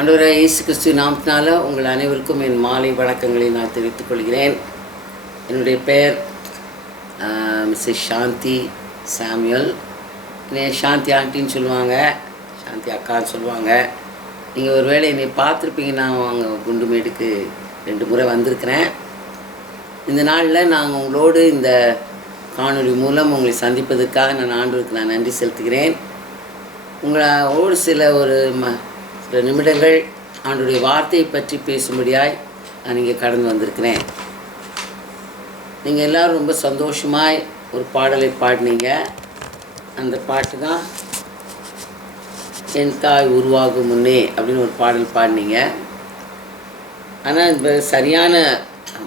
ஆண்டவராகிய இயேசு கிறிஸ்து நாமத்தினால உங்கள் அனைவருக்கும் என் மாலை வணக்கங்களை நான் தெரிவித்துக் கொள்கிறேன். என்னுடைய பெயர் மிஸ்ஸஸ் சாந்தி சாமுவேல். சாந்தி ஆண்டின்னு சொல்லுவாங்க, சாந்தி அக்கான்னு சொல்லுவாங்க. நீங்கள் ஒரு வேளை என்னை பார்த்துருப்பீங்க. நான் அங்கே குண்டுமேடுக்கு 2 முறை வந்திருக்கிறேன். இந்த நாளில் நாங்கள் உங்களோடு இந்த காணொளி மூலம் உங்களை சந்திப்பதற்காக நான் ஆண்டவருக்கு நன்றி செலுத்துகிறேன். உங்களோடு சில நிமிடங்கள் ஆண்டவருடைய வார்த்தையை பற்றி பேசும்படியாய் நான் இங்கே கடந்து வந்திருக்கிறேன். நீங்கள் எல்லோரும் ரொம்ப சந்தோஷமாய் ஒரு பாடலை பாடினீங்க. அந்த பாட்டு தான் என் தாய் உருவாகும் முன்னே அப்படின்னு ஒரு பாடல் பாடினீங்க. ஆனால் இந்த சரியான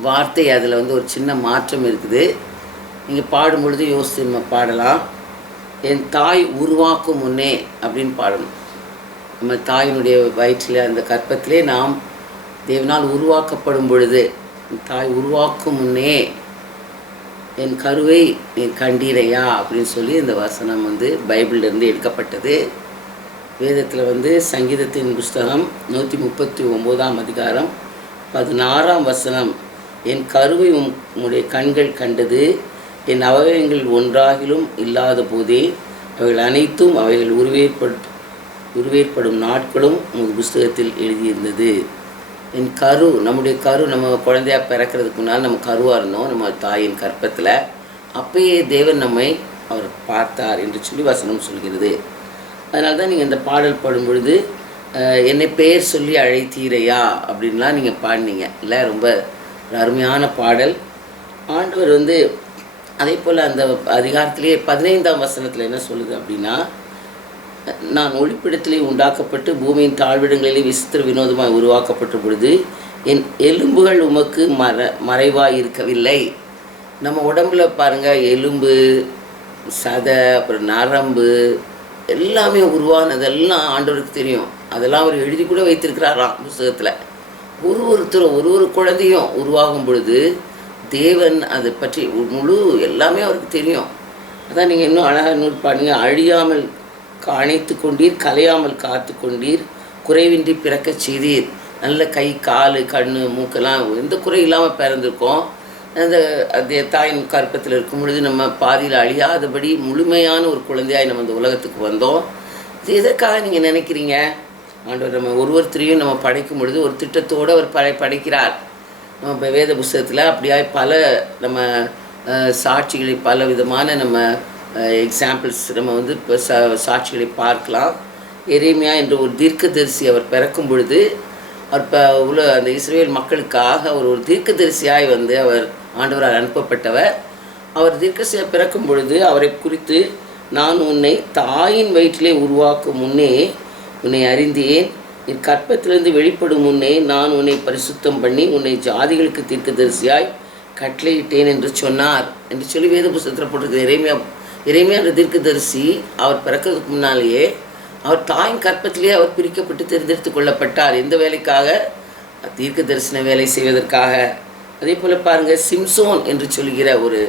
வார்த்தை அதில் ஒரு சின்ன மாற்றம் இருக்குது. நீங்கள் பாடும்பொழுது யோசித்து நம்ம பாடலாம். என் தாய் உருவாக்கும் முன்னே அப்படின்னு பாடணும். நம்ம தாயினுடைய வயிற்றில் அந்த கற்பத்திலே நாம் தேவனால் உருவாக்கப்படும் பொழுது, தாய் உருவாக்கும் முன்னே என் கருவை நீ கண்டீரையா அப்படின்னு சொல்லி இந்த வசனம் பைபிளிலிருந்து எடுக்கப்பட்டது. வேதத்தில் சங்கீதத்தின் புஸ்தகம் 139ஆம் அதிகாரம் 16ஆம் வசனம், என் கருவை உம்முடைய கண்கள் கண்டது, என் அவயவங்கள் ஒன்றாகிலும் இல்லாத போதே அவைகள் அனைத்தும் அவைகள் உருவேற்படும் நாட்களும் உங்கள் புஸ்தகத்தில் எழுதியிருந்தது. என் கரு, நம்முடைய கரு, நம்ம குழந்தையாக பிறக்கிறதுக்கு முன்னால் நம்ம கருவாக இருந்தோம் நம்ம தாயின் கற்பத்தில். அப்பயே தேவன் நம்மை அவர் பார்த்தார் என்று சொல்லி வசனம் சொல்கிறது. அதனால தான் நீங்கள் இந்த பாடல் பாடும் பொழுது என்னை பெயர் சொல்லி அழைத்தீரையா அப்படின்லாம் நீங்கள் பாடினீங்க இல்லை. ரொம்ப அருமையான பாடல். ஆண்டவர் அதே போல் அந்த அதிகாரத்திலே 15ஆம் வசனத்தில் என்ன சொல்லுது அப்படின்னா, நான் ஒளிப்பிடத்திலே உண்டாக்கப்பட்டு பூமியின் தாழ்விடங்களிலே விசித்திர வினோதமாக உருவாக்கப்பட்ட பொழுது என் எலும்புகள் உமக்கு மறைவாக இருக்கவில்லை. நம்ம உடம்புல பாருங்கள், எலும்பு, சதை, அப்புறம் நரம்பு எல்லாமே உருவானதெல்லாம் ஆண்டவருக்கு தெரியும். அதெல்லாம் அவர் எழுதி கூட வைத்திருக்கிறாராம் புஸ்தகத்தில். ஒருத்தரும் ஒரு குழந்தையும் உருவாகும் பொழுது தேவன் அதை பற்றி முழு எல்லாமே அவருக்கு தெரியும். அதான் நீங்கள் இன்னும் அழகாக நோட் பாருங்க, அழியாமல் அணைத்து கொண்டீர், கலையாமல் காத்து கொண்டீர், குறைவின்றி பிறக்க செய்தீர். நல்ல கை, கால், கண், மூக்கெல்லாம் எந்த குறை இல்லாமல் பிறந்திருக்கோம். அந்த தாயின் கற்பத்தில் இருக்கும் பொழுது நம்ம பாதியில் அழியாதபடி முழுமையான ஒரு குழந்தையாய் நம்ம இந்த உலகத்துக்கு வந்தோம். இது எதற்காக நீங்கள் நினைக்கிறீங்க? ஆண்டவர் நம்ம ஒருத்தரையும் நம்ம படைக்கும் பொழுது ஒரு திட்டத்தோடு அவர் படைக்கிறார். நம்ம வேத புஸ்தகத்தில் அப்படியாய் பல நம்ம சாட்சிகளை, பல விதமான நம்ம எக்ஸாம்பிள்ஸ் நம்ம இப்போ சாட்சிகளை பார்க்கலாம். எரேமியா என்ற ஒரு தீர்க்கதரிசி அவர் பிறக்கும் பொழுது அவர் அந்த இஸ்ரவேல் மக்களுக்காக ஒரு தீர்க்கதரிசியாய் அவர் ஆண்டவரால் அனுப்பப்பட்டவர். அவர் தீர்க்கதரிசியாக பிறக்கும் பொழுது அவரை குறித்து, நான் உன்னை தாயின் வயிற்றிலே உருவாக்கும் முன்னே உன்னை அறிந்தேன், என் கற்பத்திலிருந்து வெளிப்படும் முன்னே நான் உன்னை பரிசுத்தம் பண்ணி உன்னை ஜாதிகளுக்கு தீர்க்கதரிசியாய் கட்டளையிட்டேன் என்று சொன்னார் என்று சொல்லி வேத புஸ்தகத்தில் போட்டிருக்கு. எரேமியா என்ற தீர்க்கதரிசி அவர் பிறக்கிறதுக்கு முன்னாலேயே அவர் தாயின் கற்பத்திலேயே அவர் பிரிக்கப்பட்டு தேர்ந்தெடுத்து கொள்ளப்பட்டார். எந்த வேலைக்காக? தீர்க்க தரிசன வேலை செய்வதற்காக. அதே போல் பாருங்கள், சிம்சோன் என்று சொல்கிற ஒரு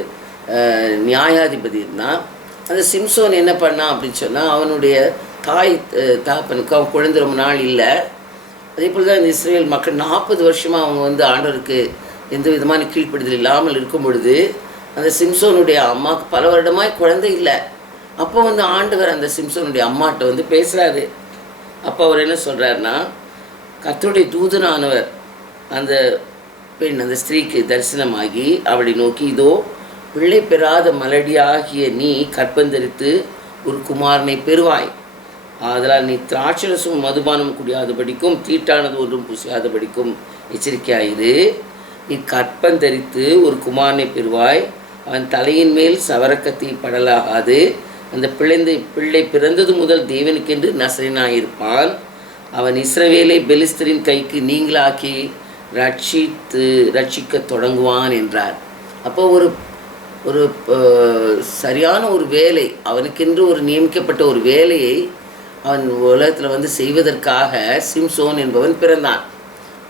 நியாயாதிபதி இருந்தான். அந்த சிம்சோன் என்ன பண்ணான் அப்படின்னு சொன்னால், அவனுடைய தாய் தகப்பனுக்கு அவன் குழந்தை ரொம்ப நாள் இல்லை. அதே போல் தான் இந்த இஸ்ரேல் மக்கள் 40 வருஷமாக அவங்க ஆண்டவருக்கு எந்த விதமான கீழ்ப்படுதல் இல்லாமல் இருக்கும் பொழுது அந்த சிம்சோனுடைய அம்மாவுக்கு பல வருடமாய் குழந்தை இல்லை. அப்போ ஆண்டவர் அந்த சிம்சோனுடைய அம்மாட்ட பேசுகிறாரு. அப்போ அவர் என்ன சொல்கிறாருன்னா, கர்த்தருடைய தூதனானவர் அந்த பெண், அந்த ஸ்திரீக்கு தரிசனமாகி அவளை நோக்கி, இதோ பிள்ளை பெறாத மலடியாகிய நீ கற்பந்தரித்து ஒரு குமாரனை பெறுவாய். அதனால் நீ திராட்சரசும் மதுபானம் குடியாதபடிக்கும் தீட்டானது ஒன்றும் பூசியாதபடிக்கும் எச்சரிக்கையாயிரு. நீ கற்பந்தரித்து ஒரு குமாரனை பெறுவாய். அவன் தலையின் மேல் சவரக்கத்தி படலாகாது. அந்த பிள்ளை பிறந்தது முதல் தேவனுக்கென்று நசரேயனாயிருப்பான். அவன் இஸ்ரவேலை பெலிஸ்தரின் கைக்கு நீங்களாக்கி ரட்சிக்க தொடங்குவான் என்றார். அப்போ ஒரு சரியான ஒரு வேலை, அவனுக்கென்று ஒரு நியமிக்கப்பட்ட ஒரு வேலையை அவன் உலகத்தில் செய்வதற்காக சிம்சோன் என்பவன் பிறந்தான்.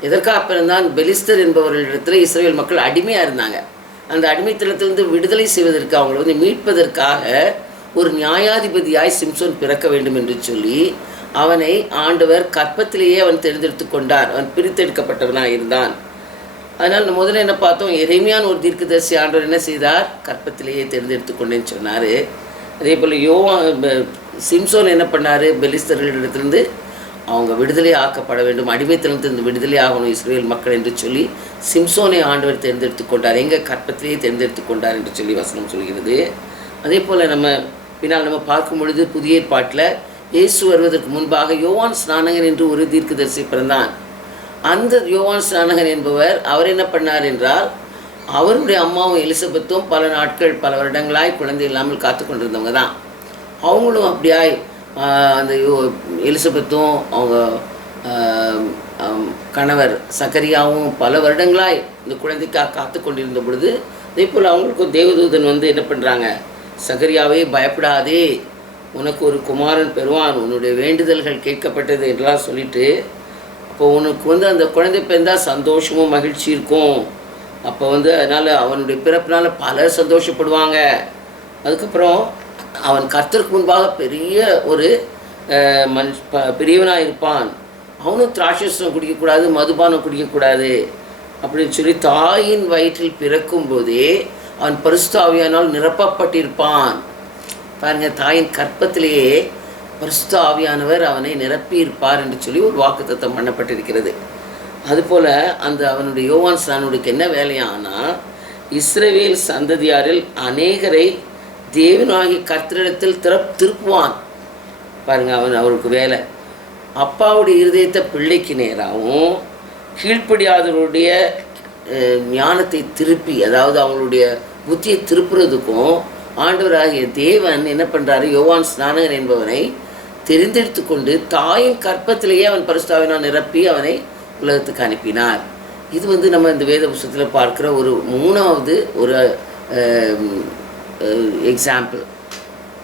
எதற்காக பிறந்தான்? பெலிஸ்தர் என்பவர்களிடத்தில் இஸ்ரவேல் மக்கள் அடிமையாக இருந்தாங்க. அந்த அடிமைத்தனத்திலிருந்து விடுதலை செய்வதற்கு, அவங்களை மீட்பதற்காக ஒரு நியாயாதிபதியாய் சிம்சோன் பிறக்க வேண்டும் என்று சொல்லி அவனை ஆண்டவர் கற்பத்திலேயே அவன் தேர்ந்தெடுத்து கொண்டார். அவன் பிரித்தெடுக்கப்பட்டவனாக இருந்தான். அதனால் முதல்ல என்ன பார்த்தோம், எரேமியான் ஒரு தீர்க்கதரிசி ஆண்டவர் என்ன செய்தார், கற்பத்திலேயே தேர்ந்தெடுத்து கொண்டேன்னு சொன்னார். அதே போல் சிம்சோன் என்ன பண்ணார், பெலிஸ்தர்களிடத்திலிருந்து அவங்க விடுதலை ஆக்கப்பட வேண்டும், அடிமைத்தனத்திலிருந்து விடுதலை ஆகணும் இஸ்ரேல் மக்கள் என்று சொல்லி சிம்சோனை ஆண்டவர் தேர்ந்தெடுத்து கொண்டார். எங்கே, கற்பத்திலேயே தேர்ந்தெடுத்து கொண்டார் என்று சொல்லி வசனம் சொல்கிறது. அதே போல் பின்னால் நம்ம பார்க்கும் பொழுது புதிய ஏற்பாட்டில் இயேசு வருவதற்கு முன்பாக யோவான் ஸ்நானகன் என்று ஒரு தீர்க்கதரிசி பிறந்தான். அந்த யோவான் ஸ்நானகன் என்பவர் அவர் என்ன பண்ணார் என்றால், அவருடைய அம்மாவும் எலிசபெத்தும் பல நாட்கள் பல வருடங்களாய் குழந்தை இல்லாமல் காத்து கொண்டிருந்தவங்க தான். அவங்களும் அப்படியாய் அந்த எலிசபெத்தும் அவங்க கணவர் சக்கரியாவும் பல வருடங்களாய் இந்த குழந்தைக்காக காத்து கொண்டிருந்த பொழுது, அதே போல் அவங்களுக்கும் தேவதூதன் என்ன பண்ணுறாங்க, சக்கரியாவே பயப்படாதே, உனக்கு ஒரு குமாரன் பெறுவான், உன்னுடைய வேண்டுதல்கள் கேட்கப்பட்டது என்றெல்லாம் சொல்லிட்டு, அப்போ உனக்கு அந்த குழந்தை பிறந்தால் சந்தோஷமும் மகிழ்ச்சி இருக்கும். அப்போ அதனால் அவனுடைய பிறப்பினால் பலர் சந்தோஷப்படுவாங்க. அதுக்கப்புறம் அவன் கர்த்தருக்கு முன்பாக பெரிய ஒரு பெரியவனாக இருப்பான். அவனும் திராட்சரசம் குடிக்கக்கூடாது, மதுபானம் குடிக்கக்கூடாது அப்படின்னு சொல்லி தாயின் வயிற்றில் பிறக்கும் போதே அவன் பரிசுத்த ஆவியானால் நிரப்பப்பட்டிருப்பான். பாருங்கள், தாயின் கற்பத்திலேயே பரிசுத்த ஆவியானவர் அவனை நிரப்பியிருப்பார் என்று சொல்லி ஒரு வாக்குத்தத்தம் பண்ணப்பட்டிருக்கிறது. அதுபோல் அவனுடைய யோவான் ஸ்நானனுக்கு என்ன வேலையானா, இஸ்ரவேல் சந்ததியாரில் அநேகரை தேவனாகி கர்த்தரிடத்தில் திருப்புவான். பாருங்கள், அவருக்கு வேலை அப்பாவுடைய இருதயத்தை பிள்ளைக்கு நேராகவும் கீழ்ப்படியாதவருடைய ஞானத்தை திருப்பி, அதாவது அவங்களுடைய புத்தியை திருப்புறதுக்கும் ஆண்டவராகிய தேவன் என்ன பண்ணுறாரு, யோவான் ஸ்நானகன் என்பவனை தெரிந்தெடுத்து கொண்டு தாயின் கற்பத்திலேயே அவன் பரிசுத்தாவினால் நிரப்பி அவனை உலகத்துக்கு அனுப்பினார். இது நம்ம இந்த வேத புத்தகத்தில் பார்க்குற ஒரு மூணாவது ஒரு எக்ஸாம்பிள்.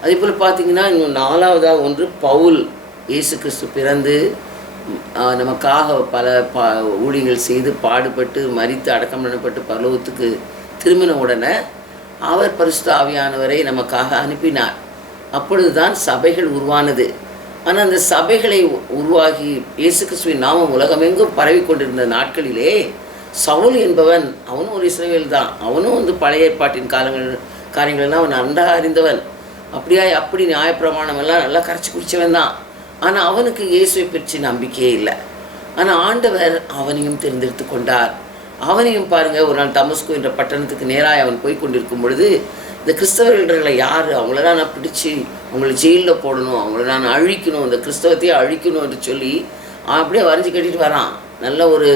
அதே போல் பார்த்திங்கன்னா இன்னும் நாலாவதாக ஒன்று பவுல். இயேசு கிறிஸ்து பிறந்து நமக்காக பல ஊழியங்கள் செய்து பாடுபட்டு மரித்து அடக்கம் பண்ணப்பட்டு பரலோகத்துக்கு திரும்பின உடனே அவர் பரிசுத்த ஆவியானவரை நமக்காக அனுப்பினார். அப்பொழுது தான் சபைகள் உருவானது. ஆனால் அந்த சபைகளை உருவாகி இயேசு கிறிஸ்துவின் நாமம் உலகமெங்கும் பரவி கொண்டிருந்த நாட்களிலே சவுல் என்பவன், அவனும் ஒரு இஸ்ரவேல் தான், அவனும் பழைய ஏற்பாட்டின் காரியங்களெல்லாம் அவன் நன்றாக அறிந்தவன். அப்படி நியாயப்பிரமாணம் எல்லாம் நல்லா கரைச்சி குடித்தவன் தான். ஆனால் அவனுக்கு இயேசுவை பற்றி நம்பிக்கையே இல்லை. ஆனால் ஆண்டவர் அவனையும் தேர்ந்தெடுத்து கொண்டார். அவனையும் பாருங்கள், ஒரு நாள் தமஸ்கு என்ற பட்டணத்துக்கு நேராக அவன் போய் கொண்டிருக்கும் பொழுது, இந்த கிறிஸ்தவர்களை யார், அவங்களெல்லாம் நான் பிடிச்சி அவங்கள ஜெயிலில் போடணும், அவங்கள நான் அழிக்கணும், இந்த கிறிஸ்தவத்தையே அழிக்கணும் என்று சொல்லி அப்படியே வரைஞ்சி கட்டிட்டு வரான். நல்ல ஒரு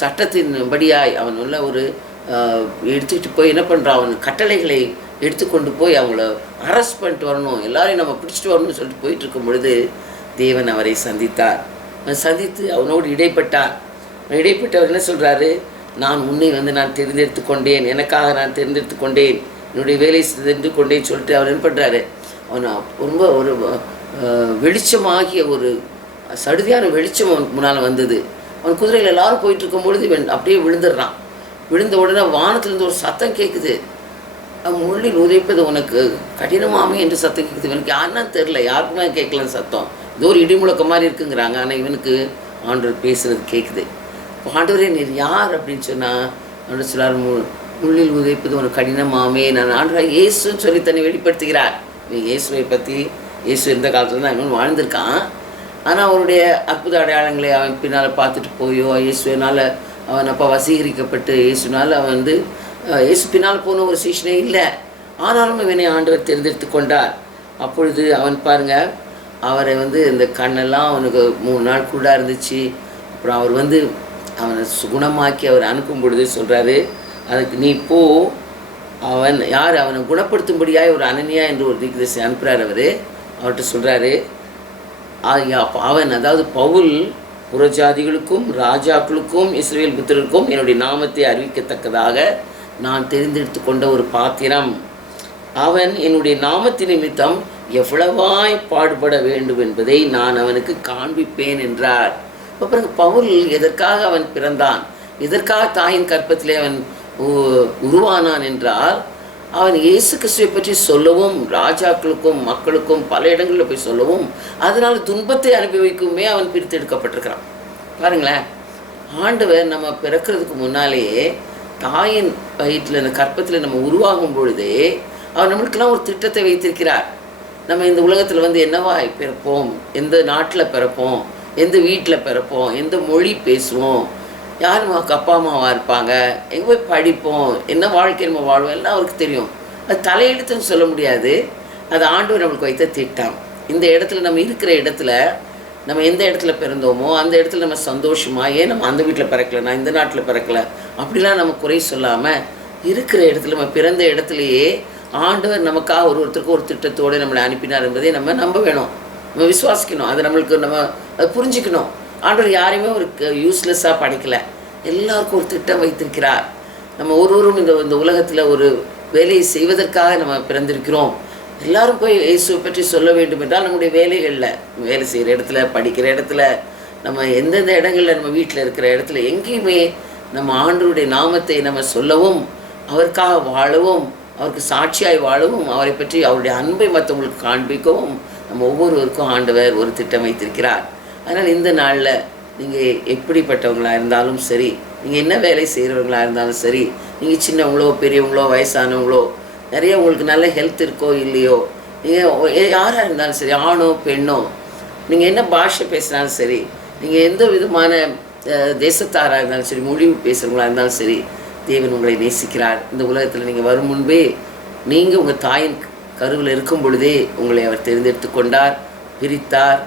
சட்டத்தின்படியாய் அவன் நல்ல ஒரு எடுத்துக்கிட்டு போய் என்ன பண்ணுறான், அவன் கட்டளைகளை எடுத்துக்கொண்டு போய் அவங்கள அரெஸ்ட் பண்ணிட்டு வரணும், எல்லாரையும் நம்ம பிடிச்சிட்டு வரணும்னு சொல்லிட்டு போயிட்டு இருக்கும் பொழுது தேவன் அவரை சந்தித்தார். சந்தித்து அவனோடு இடைப்பட்டார். இடைப்பட்டவர் என்ன சொல்கிறாரு, நான் உன்னை நான் தேர்ந்தெடுத்து கொண்டேன், எனக்காக நான் தேர்ந்தெடுத்து கொண்டேன், என்னுடைய வேலை தெரிந்து கொண்டேன்னு சொல்லிட்டு அவர் என்ன பண்ணுறாரு, அவன் ரொம்ப ஒரு வெளிச்சமாகிய ஒரு சடுதியான வெளிச்சம் அவனுக்கு முன்னால் வந்தது. அவன் குதிரையில் எல்லாரும் போயிட்டுருக்கும் பொழுது இவன் அப்படியே விழுந்துடுறான். விழுந்த உடனே வானத்திலேருந்து ஒரு சத்தம் கேட்குது, முள்ளில் உதைப்பது உனக்கு கடினமாமே என்று சத்தம் கேட்குது. இவனுக்கு யாருன்னா தெரில, யாருக்குமே கேட்கலன்னு சத்தம், ஏதோ ஒரு இடிமுழக்க மாதிரி இருக்குங்கிறாங்க. ஆனால் இவனுக்கு ஆண்டவர் பேசுகிறது கேட்குது. ஆண்டவரே நீர் யார் அப்படின்னு சொன்னால் ஆண்டவர் சொல்லார், முள்ளில் உதைப்பது உனக்கு கடினமாமே, நான் ஆண்டவர் இயேசுன்னு சொல்லி தன்னை வெளிப்படுத்துகிறார். இயேசுவை பற்றி, இயேசு எந்த காலத்தில் தான் இன்னும் வாழ்ந்திருக்கான். ஆனால் அவருடைய அற்புத அடையாளங்களை அவன் பின்னால் பார்த்துட்டு போயோ, இயேசுனால் அவன் அப்போ வசீகரிக்கப்பட்டு இயேசுனால் அவன் இயேசு பின்னால் போன ஒரு சீஷனே இல்லை. ஆனாலும் இவனை ஆண்டவர் தேர்ந்தெடுத்து கொண்டார். அப்பொழுது அவன் பாருங்கள், அவரை இந்த கண்ணெல்லாம் அவனுக்கு 3 நாள் கூட இருந்துச்சு. அப்புறம் அவர் அவனை குணமாக்கி அவர் அனுப்பும் பொழுது சொல்கிறாரு, அதுக்கு நீ போ, அவன் யார், அவனை குணப்படுத்தும்படியாக ஒரு அனனியா என்று ஒரு தீர்க்கதரிசி அனுப்புகிறார். அவர்கிட்ட சொல்கிறாரு, அவன் அதாவது பவுல் புறஜாதிகளுக்கும் ராஜாக்களுக்கும் இஸ்ரவேல் புத்திரருக்கும் என்னுடைய நாமத்தை அறிவிக்கத்தக்கதாக நான் தெரிந்தெடுத்து கொண்ட ஒரு பாத்திரம். அவன் என்னுடைய நாமத்தின் நிமித்தம் எவ்வளவாய் பாடுபட வேண்டும் என்பதை நான் அவனுக்கு காண்பிப்பேன் என்றார். இப்போ பிறகு பவுல் எதற்காக அவன் பிறந்தான், எதற்காக தாயின் கற்பத்திலே அவன் உருவானான் என்றால், அவன் இயேசு கிறிஸ்துவை பற்றி சொல்லவும், ராஜாக்களுக்கும் மக்களுக்கும் பல இடங்களில் போய் சொல்லவும், அதனால் துன்பத்தை அனுபவிக்குமே அவன் பிரித்தெடுக்கப்பட்டிருக்கிறான். பாருங்களேன், ஆண்டவர் நம்ம பிறக்கிறதுக்கு முன்னாலேயே தாயின் வயிற்றில், இந்த கற்பத்தில் நம்ம உருவாகும் பொழுதே அவர் நம்மளுக்கெல்லாம் ஒரு திட்டத்தை வைத்திருக்கிறார். நம்ம இந்த உலகத்தில் என்னவாய் பிறப்போம், எந்த நாட்டில் பிறப்போம், எந்த வீட்டில் பிறப்போம், எந்த மொழி பேசுவோம், யார் நமக்கு அப்பா அம்மாவாக இருப்பாங்க, எங்கே போய் படிப்போம், என்ன வாழ்க்கை நம்ம வாழ்வோம், எல்லாம் அவருக்கு தெரியும். அது தலையெழுத்துன்னு சொல்ல முடியாது. அது ஆண்டவர் நம்மளுக்கு வைத்த திட்டம். இந்த இடத்துல நம்ம இருக்கிற இடத்துல, நம்ம எந்த இடத்துல பிறந்தோமோ அந்த இடத்துல நம்ம சந்தோஷமாக, ஏன் நம்ம அந்த வீட்டில் பிறக்கலை, நான் இந்த நாட்டில் பிறக்கலை, அப்படிலாம் நம்ம குறை சொல்லாமல் இருக்கிற இடத்துல, நம்ம பிறந்த இடத்துலையே ஆண்டவர் நமக்காக ஒருத்தருக்கு ஒரு திட்டத்தோடு நம்மளை அனுப்பினார் என்பதை நம்ம நம்ப வேணும், நம்ம விசுவாசிக்கணும். அது நம்மளுக்கு நம்ம அதை புரிஞ்சுக்கணும். ஆண்டவர் யாரையுமே ஒரு யூஸ்லெஸ்ஸாக படைக்கலை, எல்லாருக்கும் ஒரு திட்டம் வைத்திருக்கிறார். நம்ம ஒருவரும் இந்த உலகத்தில் ஒரு வேலையை செய்வதற்காக நம்ம பிறந்திருக்கிறோம். எல்லாரும் போய் இயேசுவை பற்றி சொல்ல வேண்டும் என்றால் நம்முடைய வேலைகளில், வேலை செய்கிற இடத்துல, படிக்கிற இடத்துல, நம்ம எந்தெந்த இடங்களில், நம்ம வீட்டில் இருக்கிற இடத்துல எங்கேயுமே நம்ம ஆண்டவருடைய நாமத்தை நம்ம சொல்லவும், அவருக்காக வாழவும், அவருக்கு சாட்சியாய் வாழவும், அவரை பற்றி அவருடைய அன்பை மற்றவங்களுக்கு காண்பிக்கவும் நம்ம ஒவ்வொருவருக்கும் ஆண்டவர் ஒரு திட்டம் வைத்திருக்கிறார். அதனால் இந்த நாளில் நீங்கள் எப்படிப்பட்டவங்களாக இருந்தாலும் சரி, நீங்கள் என்ன வேலை செய்கிறவங்களாக இருந்தாலும் சரி, நீங்கள் சின்னவங்களோ பெரியவங்களோ வயசானவங்களோ, நிறைய உங்களுக்கு நல்ல ஹெல்த் இருக்கோ இல்லையோ, நீங்கள் யாராக இருந்தாலும் சரி, ஆணோ பெண்ணோ, நீங்கள் என்ன பாஷை பேசினாலும் சரி, நீங்கள் எந்த விதமான தேசத்தாராக இருந்தாலும் சரி, மொழி பேசுகிறவங்களாக இருந்தாலும் சரி, தேவன் உங்களை நேசிக்கிறார். இந்த உலகத்தில் நீங்கள் வரும் முன்பே, நீங்கள் உங்கள் தாயின் கருவில் இருக்கும் பொழுதே உங்களை அவர் தேர்ந்தெடுத்து கொண்டார், பிரித்தார்.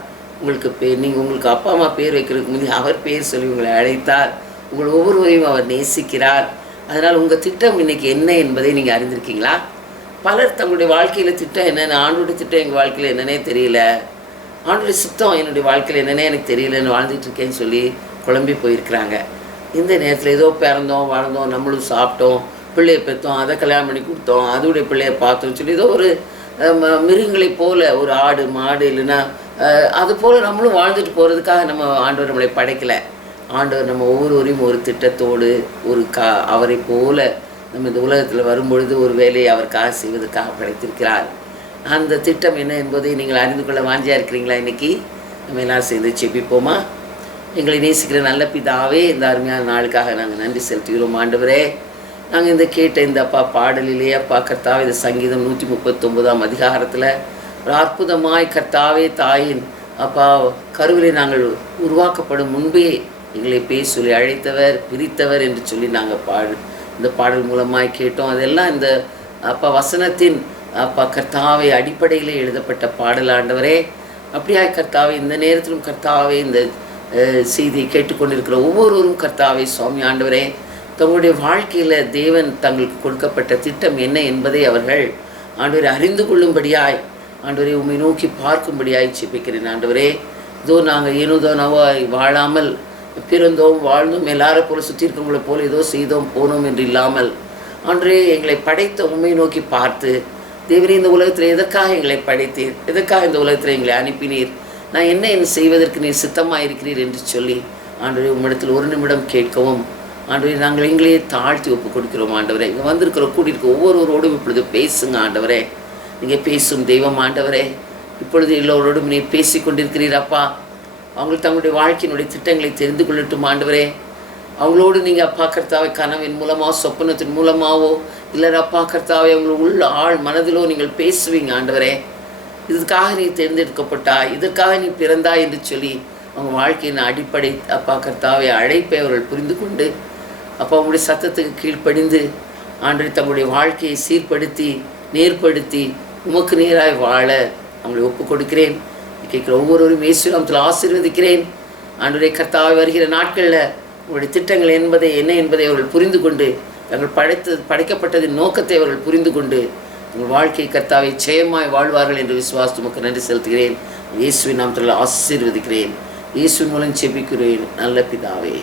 உங்களுக்கு அப்பா அம்மா பேர் வைக்கிறதுக்கு முன்னே அவர் பேர் சொல்லி உங்களை அழைத்தார். உங்கள் ஒவ்வொருவரையும் அவர் நேசிக்கிறார். அதனால் உங்கள் திட்டம் இன்றைக்கி என்ன என்பதை நீங்கள் அறிந்திருக்கீங்களா? பலர் தங்களுடைய வாழ்க்கையில் திட்டம் என்னென்ன, ஆண்டோடைய திட்டம் எங்கள் வாழ்க்கையில் என்னென்னே தெரியல, ஆண்டோடைய சுத்தம் என்னுடைய வாழ்க்கையில் என்னென்னே எனக்கு தெரியலன்னு வாழ்ந்துட்டுருக்கேன்னு சொல்லி குழம்பி போயிருக்கிறாங்க. இந்த நேரத்தில் ஏதோ பிறந்தோம், வளர்ந்தோம், நம்மளும் சாப்பிட்டோம், பிள்ளையை பெற்றோம், அதை கல்யாணம் பண்ணி கொடுத்தோம், அதோடைய பிள்ளையை பார்த்தோம் சொல்லி ஏதோ ஒரு மிருகங்களைப் போல், ஒரு ஆடு மாடு இல்லைன்னா அது போல் நம்மளும் வாழ்ந்துட்டு போகிறதுக்காக நம்ம ஆண்டவர் நம்மளை படைக்கலை. ஆண்டவர் நம்ம ஒவ்வொருவரையும் ஒரு திட்டத்தோடு அவரை போல நம்ம இந்த உலகத்தில் வரும்பொழுது ஒரு வேலையை அவருக்காக செய்வதற்காக படைத்திருக்கிறார். அந்த திட்டம் என்ன என்பதை நீங்கள் அறிந்து கொள்ள வாஞ்சியாக இருக்கிறீங்களா? இன்றைக்கி நம்ம எல்லோரும் சேர்ந்து செபிப்போமா? எங்களை நேசிக்கிற நல்ல பிதாவே, இந்த அருமையான நாளுக்காக நாங்கள் நன்றி செலுத்துகிறோம். ஆண்டவரே, நாங்கள் இந்த கேட்ட இந்த பாடலிலேயே கர்த்தாவே, இந்த சங்கீதம் 139ஆம் அதிகாரத்தில் ஒரு அற்புதமாய் கர்த்தாவே, தாயின் கருவிலே நாங்கள் உருவாக்கப்படும் முன்பே எங்களை பேர் சொல்லி அழைத்தவர், பிரித்தவர் என்று சொல்லி நாங்கள் இந்த பாடல் மூலமாய் கேட்டோம். அதெல்லாம் இந்த வசனத்தின் கர்த்தாவை அடிப்படையில் எழுதப்பட்ட பாடல். ஆண்டவரே, அப்படியாய் கர்த்தாவே, இந்த நேரத்திலும் கர்த்தாவே, இந்த செய்தியை கேட்டுக்கொண்டிருக்கிற ஒவ்வொருவரும் கர்த்தாவே சுவாமி ஆண்டவரே, தங்களுடைய வாழ்க்கையில் தேவன் தங்களுக்கு கொடுக்கப்பட்ட திட்டம் என்ன என்பதை அவர்கள் ஆண்டவரை அறிந்து கொள்ளும்படியாய், ஆண்டவரை உம்மை நோக்கி பார்க்கும்படியாய் செபிக்கிறேன். ஆண்டவரே, இதோ நாங்கள் ஏனோதானவோ வாழாமல் பிறந்தோம், வாழ்ந்தோம், எல்லாரை போல சுற்றி இருக்கவங்களை போல ஏதோ செய்தோம் போனோம் என்று இல்லாமல், ஆண்டவரே, எங்களை படைத்த உம்மை நோக்கி பார்த்து, தேவரே, இந்த உலகத்தில் எதற்காக எங்களை படைத்தீர், எதற்காக இந்த உலகத்தில் எங்களை அனுப்பினீர், நான் என்ன செய்வதற்கு நீர் சித்தமாக இருக்கிறீர் என்று சொல்லி ஆண்டவரே உம்மிடத்தில் ஒரு நிமிடம் கேட்கவும், ஆண்டவரே, நாங்கள் எங்களையே தாழ்த்தி ஒப்பு கொடுக்கிறோம். ஆண்டவரே, இங்கே வந்திருக்கிற கூட்டியிருக்க ஒவ்வொருவரோடும் இப்பொழுது பேசுங்க. ஆண்டவரே, நீங்கள் பேசும் தெய்வம். ஆண்டவரே, இப்பொழுது எல்லோரோடும் நீ பேசி கொண்டிருக்கிறீர் அப்பா. அவங்களுக்கு தங்களுடைய வாழ்க்கையினுடைய திட்டங்களை தெரிந்து கொள்ளட்டும். ஆண்டவரே, அவங்களோடு நீங்கள் கர்த்தாவை கனவின் மூலமாக, சொப்பனத்தின் மூலமாகவோ இல்லை கர்த்தாவை அவங்கள உள்ள ஆள் மனதிலோ நீங்கள் பேசுவீங்க. ஆண்டவரே, இதுக்காக நீ தேர்ந்தெடுக்கப்பட்டாய், இதற்காக நீ பிறந்தாய் என்று சொல்லி அவங்க வாழ்க்கையின் அடிப்படை கர்த்தாவை அழைப்பை அவர்கள் புரிந்து கொண்டு அவங்களுடைய சத்தத்துக்கு கீழ்ப்படிந்து ஆண்டவரே தங்களுடைய வாழ்க்கையை சீர்படுத்தி நேர்படுத்தி உமக்கு நேராய் வாழ அவங்களை ஒப்புக் கொடுக்கிறேன். கேட்குற ஒவ்வொருவரும் இயேசு நாமத்தில் ஆசீர்வதிக்கிறேன். ஆண்டவரே கர்த்தாவை வருகிற நாட்களில் உங்களுடைய திட்டங்கள் என்ன என்பதை அவர்கள் புரிந்து கொண்டு, தங்கள் படைக்கப்பட்டதின் நோக்கத்தை அவர்கள் புரிந்து கொண்டு உங்கள் வாழ்க்கை கர்த்தாவை ஜெயமாய் வாழ்வார்கள் என்று விசுவாசத்து உமக்கு நன்றி செலுத்துகிறேன். இயேசுவின் நாமத்தில் ஆசீர்வதிக்கிறேன். இயேசுவின் மூலம் செபிக்கிறேன் நல்ல பிதாவே.